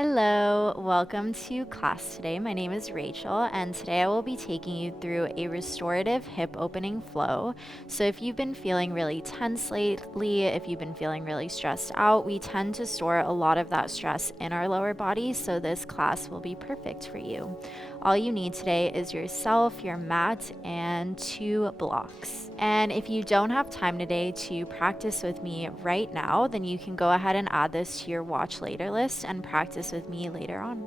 Hello, welcome to class today. My name is Rachel, and today I will be taking you through a restorative hip opening flow. So, if you've been feeling really tense lately, if you've been feeling really stressed out, we tend to store a lot of that stress in our lower body, so this class will be perfect for you. All you need today is yourself, your mat, and 2 blocks. And if you don't have time today to practice with me right now, then you can go ahead and add this to your watch later list and practice with me later on.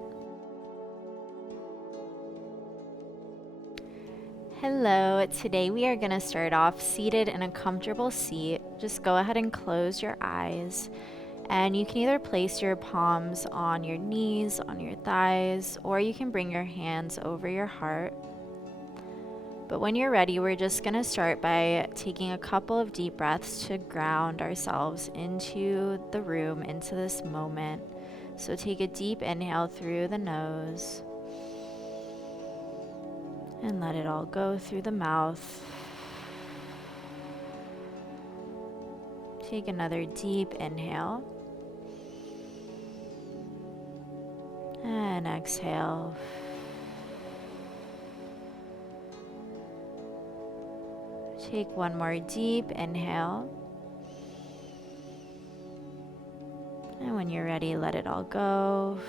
Hello, today we are going to start off seated in a comfortable seat. Just go ahead and close your eyes. And you can either place your palms on your knees, on your thighs, or you can bring your hands over your heart. But when you're ready, we're just going to start by taking a couple of deep breaths to ground ourselves into the room, into this moment. So take a deep inhale through the nose and let it all go through the mouth. Take another deep inhale and exhale. Take one more deep inhale. And when you're ready, let it all go.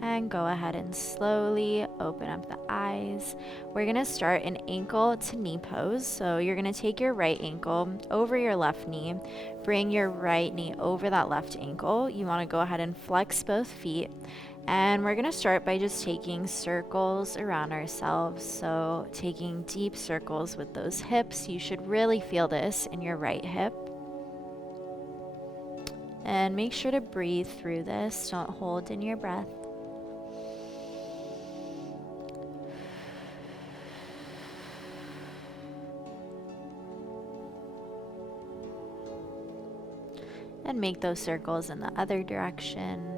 And go ahead and slowly open up the eyes. We're going to start an ankle to knee pose. So you're going to take your right ankle over your left knee. Bring your right knee over that left ankle. You want to go ahead and flex both feet. And we're going to start by just taking circles around ourselves. So taking deep circles with those hips. You should really feel this in your right hip. And make sure to breathe through this. Don't hold in your breath. And make those circles in the other direction.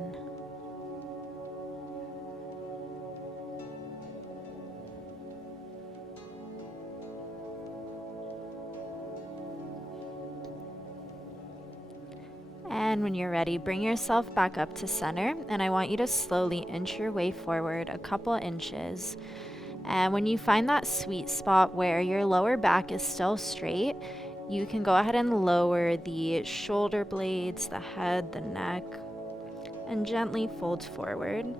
And when you're ready, bring yourself back up to center, and I want you to slowly inch your way forward a couple inches. And when you find that sweet spot where your lower back is still straight, you can go ahead and lower the shoulder blades, the head, the neck, and gently fold forward.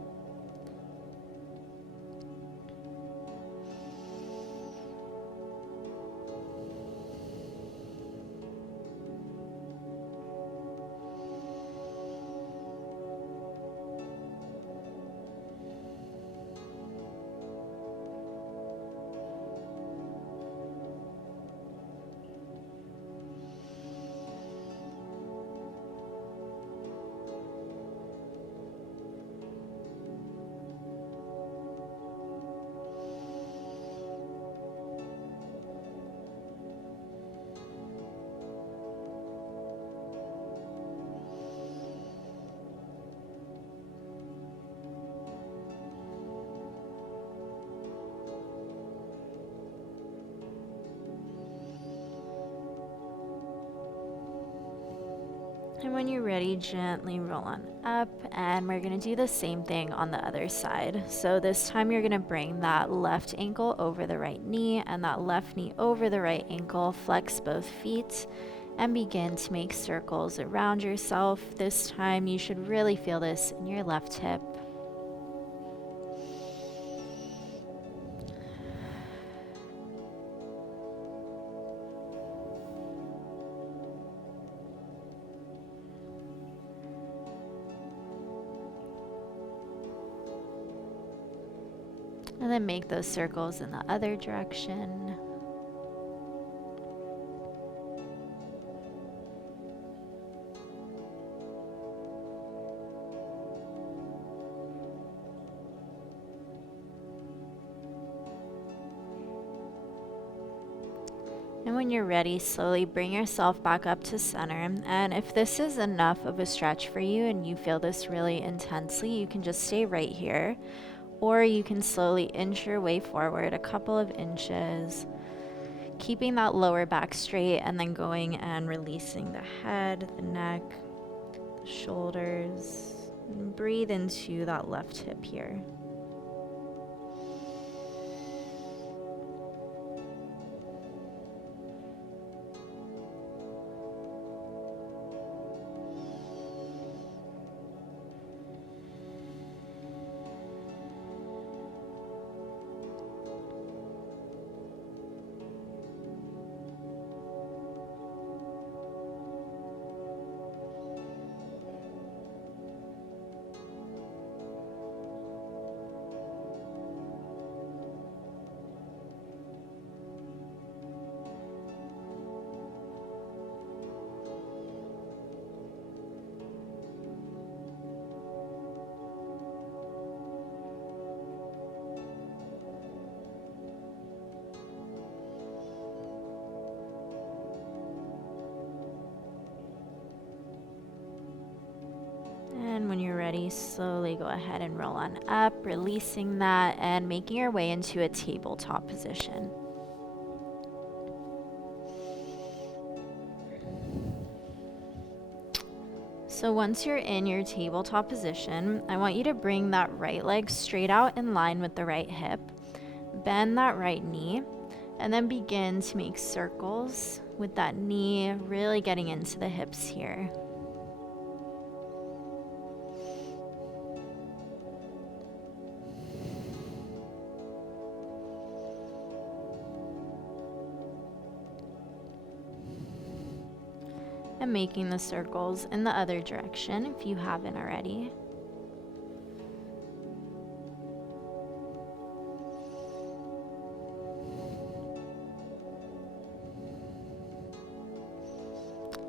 And when you're ready, gently roll on up, and we're going to do the same thing on the other side. So this time you're going to bring that left ankle over the right knee and that left knee over the right ankle. Flex both feet and begin to make circles around yourself. This time you should really feel this in your left hip. And then make those circles in the other direction. And when you're ready, slowly bring yourself back up to center. And if this is enough of a stretch for you and you feel this really intensely, you can just stay right here. Or you can slowly inch your way forward a couple of inches, keeping that lower back straight and then going and releasing the head, the neck, shoulders. And breathe into that left hip here. And when you're ready, slowly go ahead and roll on up, releasing that and making your way into a tabletop position. So once you're in your tabletop position, I want you to bring that right leg straight out in line with the right hip, bend that right knee, and then begin to make circles with that knee really getting into the hips here. And making the circles in the other direction if you haven't already.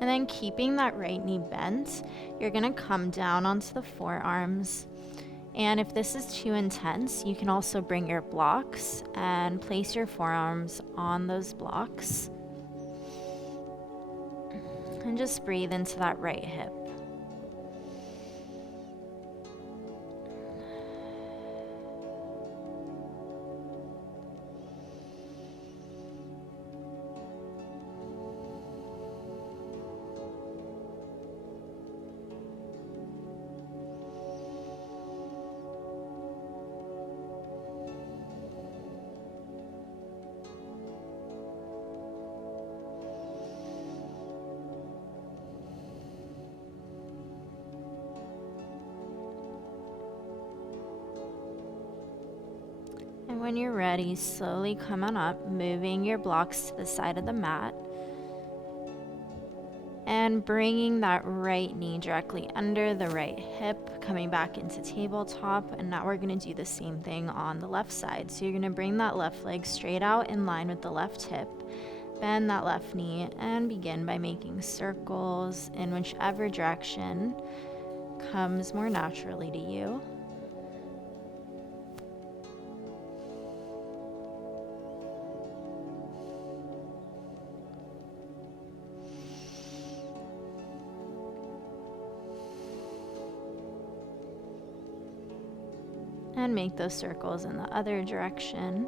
And then keeping that right knee bent, you're going to come down onto the forearms. And if this is too intense, you can also bring your blocks and place your forearms on those blocks. And just breathe into that right hip. And when you're ready, slowly come on up, moving your blocks to the side of the mat. And bringing that right knee directly under the right hip, coming back into tabletop. And now we're going to do the same thing on the left side. So you're going to bring that left leg straight out in line with the left hip. Bend that left knee and begin by making circles in whichever direction comes more naturally to you. And make those circles in the other direction.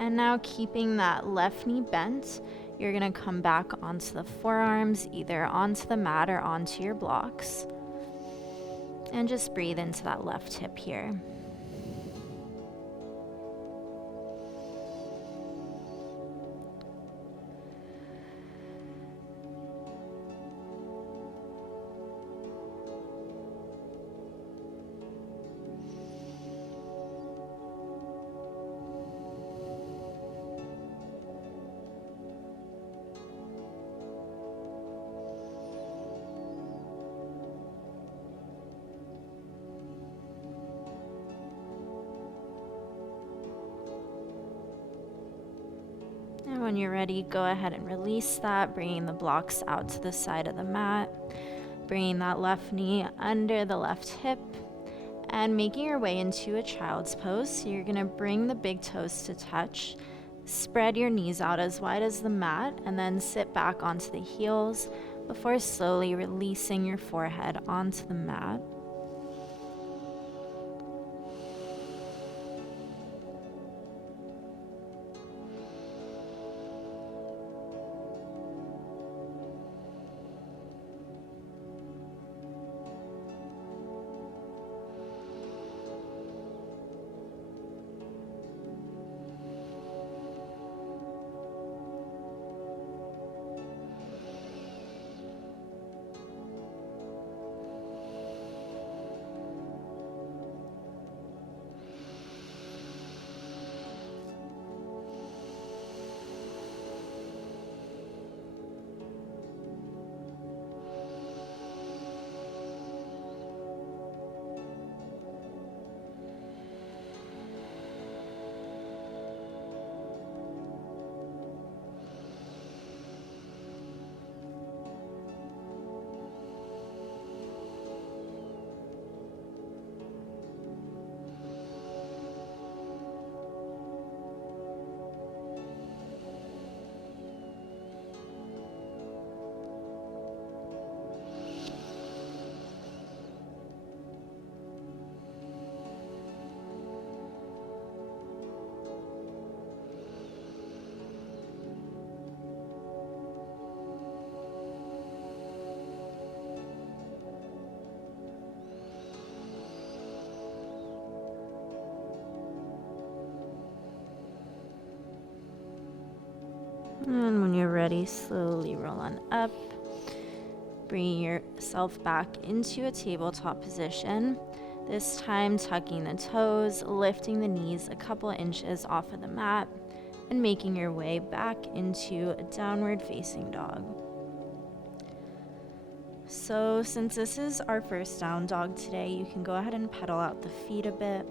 And now keeping that left knee bent, you're going to come back onto the forearms, either onto the mat or onto your blocks. And just breathe into that left hip here. And when you're ready, go ahead and release that, bringing the blocks out to the side of the mat, bringing that left knee under the left hip, and making your way into a child's pose. So you're going to bring the big toes to touch, spread your knees out as wide as the mat, and then sit back onto the heels before slowly releasing your forehead onto the mat. And when you're ready, slowly roll on up. Bringing yourself back into a tabletop position. This time tucking the toes, lifting the knees a couple inches off of the mat, and making your way back into a downward facing dog. So since this is our first down dog today, you can go ahead and pedal out the feet a bit.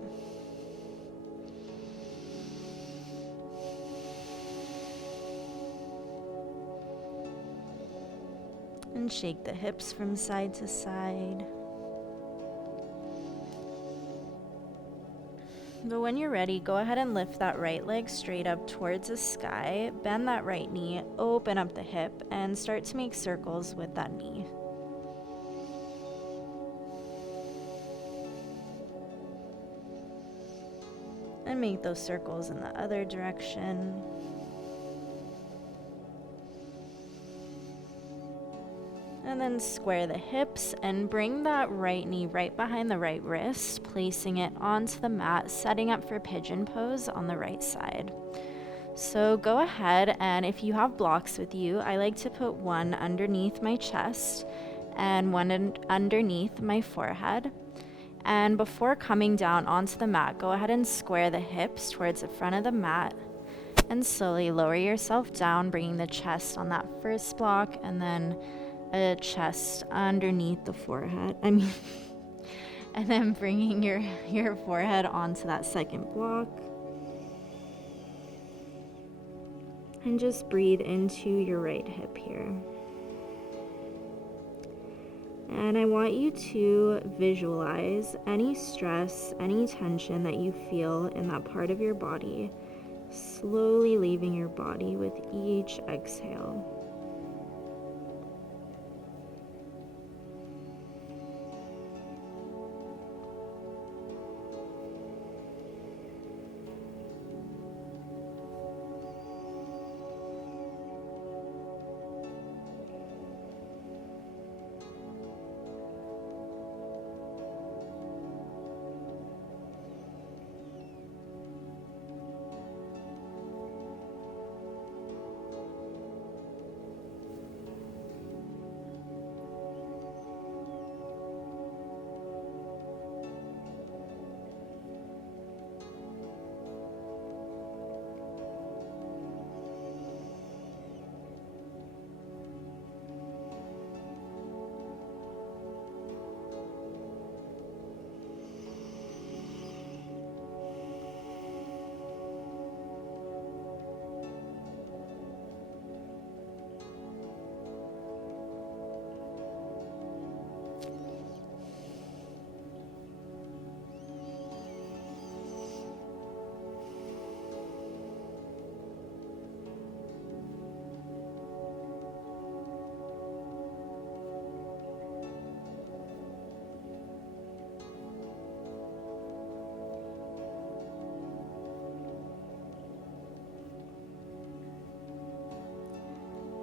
And shake the hips from side to side. But when you're ready, go ahead and lift that right leg straight up towards the sky, bend that right knee, open up the hip, and start to make circles with that knee. And make those circles in the other direction. And then square the hips and bring that right knee right behind the right wrist, placing it onto the mat, setting up for pigeon pose on the right side. So go ahead, and if you have blocks with you, I like to put one underneath my chest and one underneath my forehead. And before coming down onto the mat, go ahead and square the hips towards the front of the mat and slowly lower yourself down, bringing the chest on that first block and then a chest underneath the forehead. And then bringing your forehead onto that second block. And just breathe into your right hip here. And I want you to visualize any stress, any tension that you feel in that part of your body, slowly leaving your body with each exhale.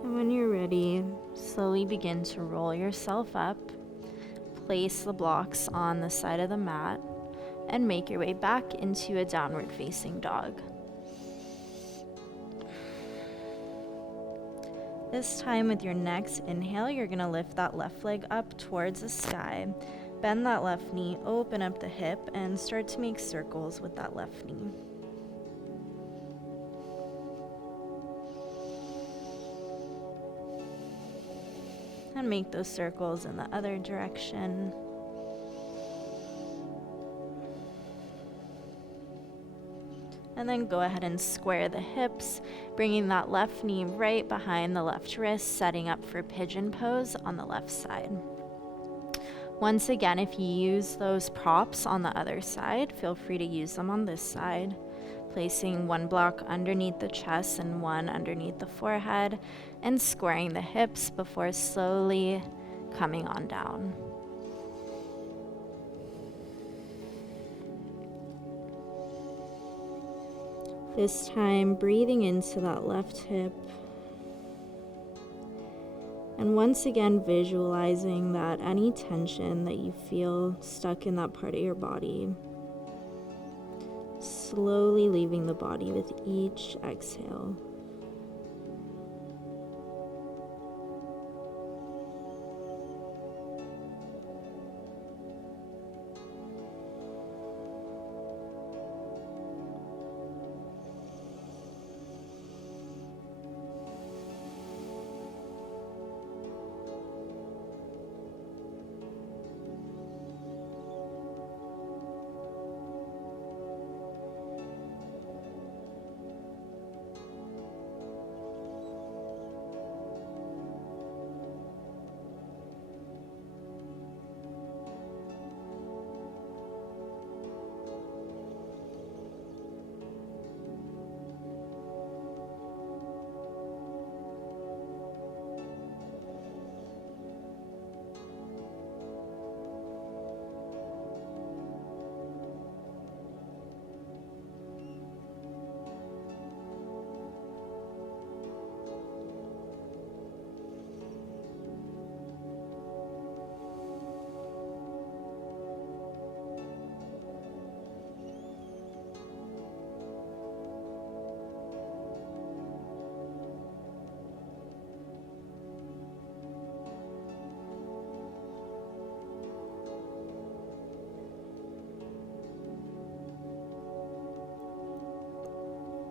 And when you're ready, slowly begin to roll yourself up, place the blocks on the side of the mat, and make your way back into a downward facing dog. This time with your next inhale, you're going to lift that left leg up towards the sky, bend that left knee, open up the hip, and start to make circles with that left knee. And make those circles in the other direction. And then go ahead and square the hips, bringing that left knee right behind the left wrist, setting up for pigeon pose on the left side. Once again, if you use those props on the other side, feel free to use them on this side. Placing one block underneath the chest and one underneath the forehead, and squaring the hips before slowly coming on down. This time, breathing into that left hip. And once again, visualizing that any tension that you feel stuck in that part of your body, slowly leaving the body with each exhale.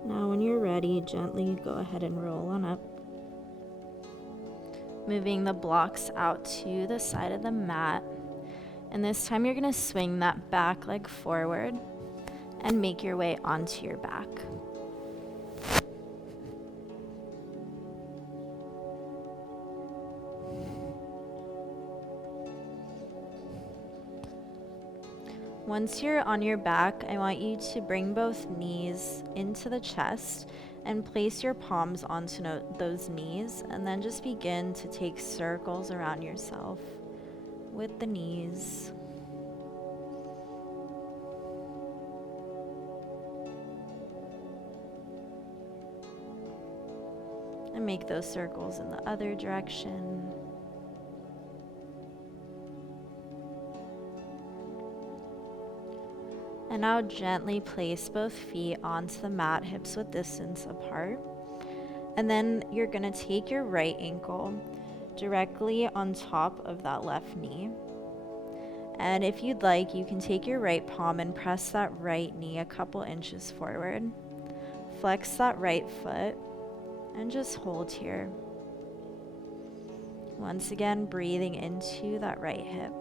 Now when you're ready, gently go ahead and roll on up. Moving the blocks out to the side of the mat. And this time you're going to swing that back leg forward and make your way onto your back. Once you're on your back, I want you to bring both knees into the chest and place your palms onto those knees, and then just begin to take circles around yourself with the knees. And make those circles in the other direction. And now gently place both feet onto the mat, hips width distance apart. And then you're going to take your right ankle directly on top of that left knee. And if you'd like, you can take your right palm and press that right knee a couple inches forward. Flex that right foot and just hold here. Once again, breathing into that right hip.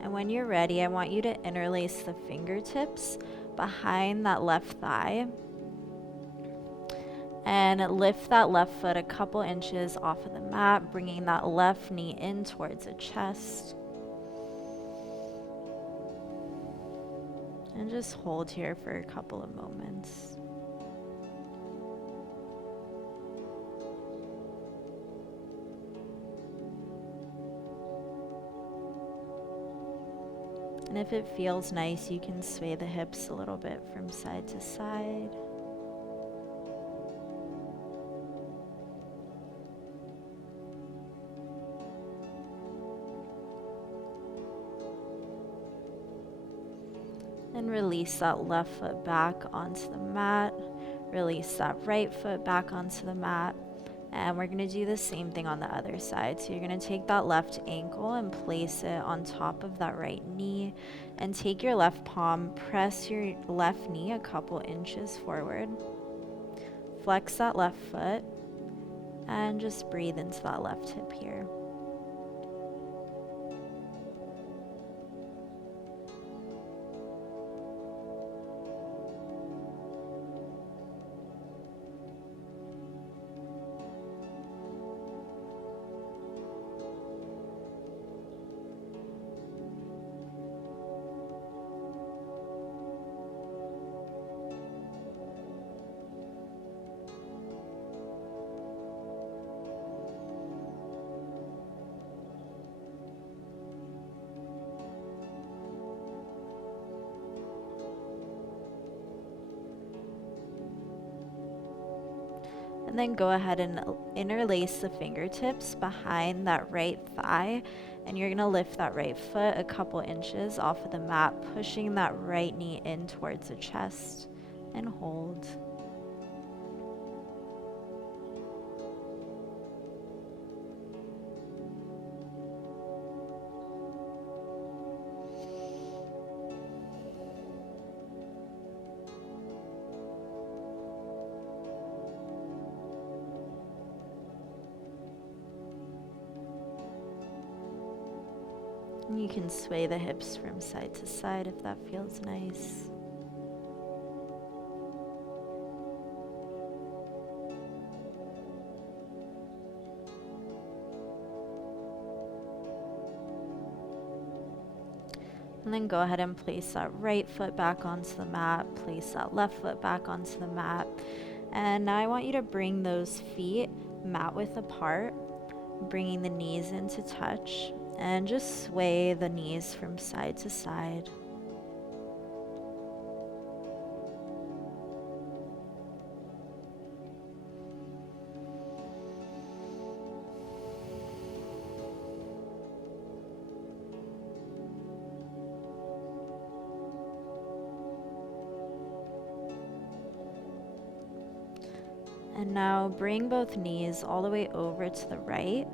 And when you're ready, I want you to interlace the fingertips behind that left thigh and lift that left foot a couple inches off of the mat, bringing that left knee in towards the chest. And just hold here for a couple of moments. And if it feels nice, you can sway the hips a little bit from side to side. And release that left foot back onto the mat. Release that right foot back onto the mat. And we're going to do the same thing on the other side. So you're going to take that left ankle and place it on top of that right knee. And take your left palm, press your left knee a couple inches forward. Flex that left foot. And just breathe into that left hip here. And then go ahead and interlace the fingertips behind that right thigh. And you're going to lift that right foot a couple inches off of the mat, pushing that right knee in towards the chest, and hold. You can sway the hips from side to side if that feels nice. And then go ahead and place that right foot back onto the mat, place that left foot back onto the mat. And now I want you to bring those feet mat width apart, bringing the knees into touch. And just sway the knees from side to side. And now bring both knees all the way over to the right.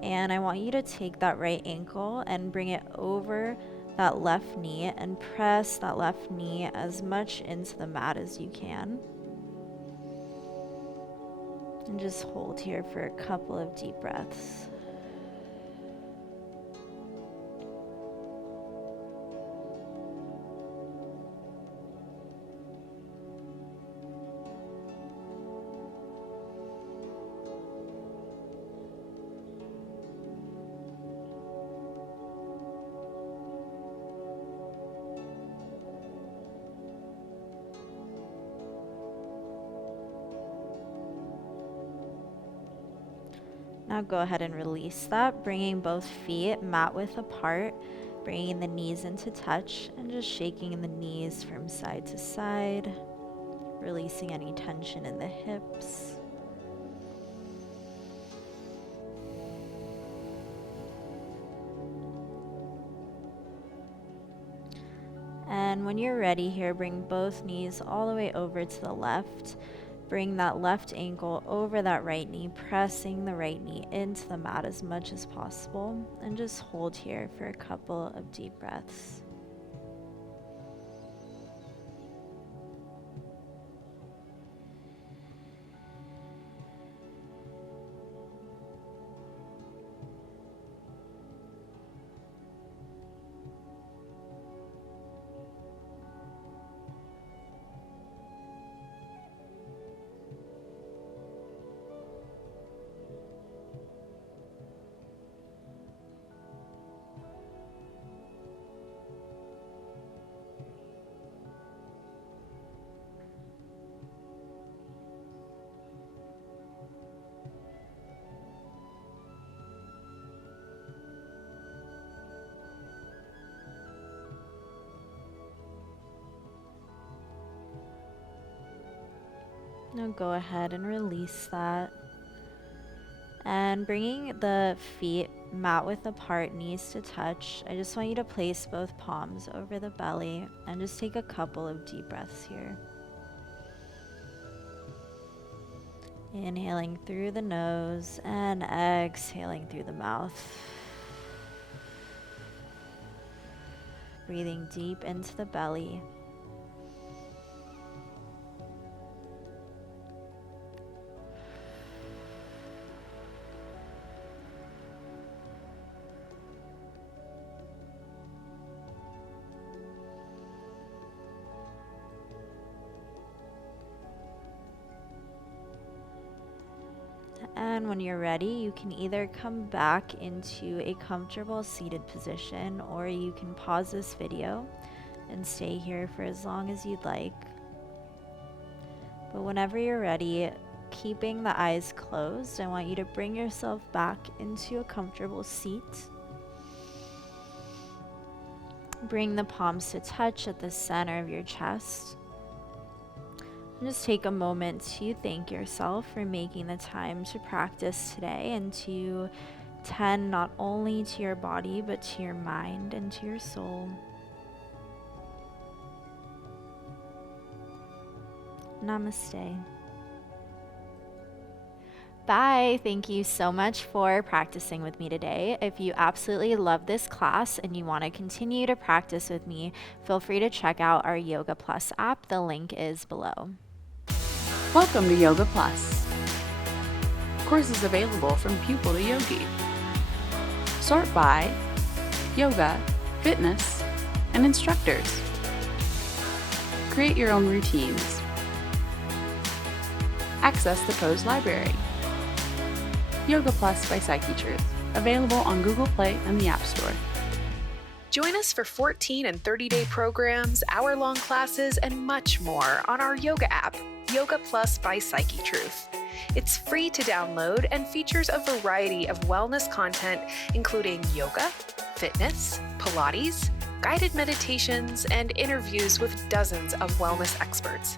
And I want you to take that right ankle and bring it over that left knee and press that left knee as much into the mat as you can. And just hold here for a couple of deep breaths. Now go ahead and release that, bringing both feet mat width apart, bringing the knees into touch, and just shaking the knees from side to side, releasing any tension in the hips. And when you're ready here, bring both knees all the way over to the left. Bring that left ankle over that right knee, pressing the right knee into the mat as much as possible. And just hold here for a couple of deep breaths. Now go ahead and release that. And bringing the feet mat width apart, knees to touch, I just want you to place both palms over the belly and just take a couple of deep breaths here. Inhaling through the nose and exhaling through the mouth. Breathing deep into the belly. And when you're ready, you can either come back into a comfortable seated position, or you can pause this video and stay here for as long as you'd like. But whenever you're ready, keeping the eyes closed, I want you to bring yourself back into a comfortable seat. Bring the palms to touch at the center of your chest. Just take a moment to thank yourself for making the time to practice today and to tend not only to your body, but to your mind and to your soul. Namaste. Bye. Thank you so much for practicing with me today. If you absolutely love this class and you want to continue to practice with me, feel free to check out our Yoga Plus app. The link is below. Welcome to Yoga Plus. Courses available from pupil to yogi. Sort by yoga, fitness, and instructors. Create your own routines. Access the pose library. Yoga Plus by Psyche Truth. Available on Google Play and the App Store. Join us for 14 and 30-day programs, hour-long classes, and much more on our yoga app, Yoga Plus by Psyche Truth. It's free to download and features a variety of wellness content, including yoga, fitness, Pilates, guided meditations, and interviews with dozens of wellness experts.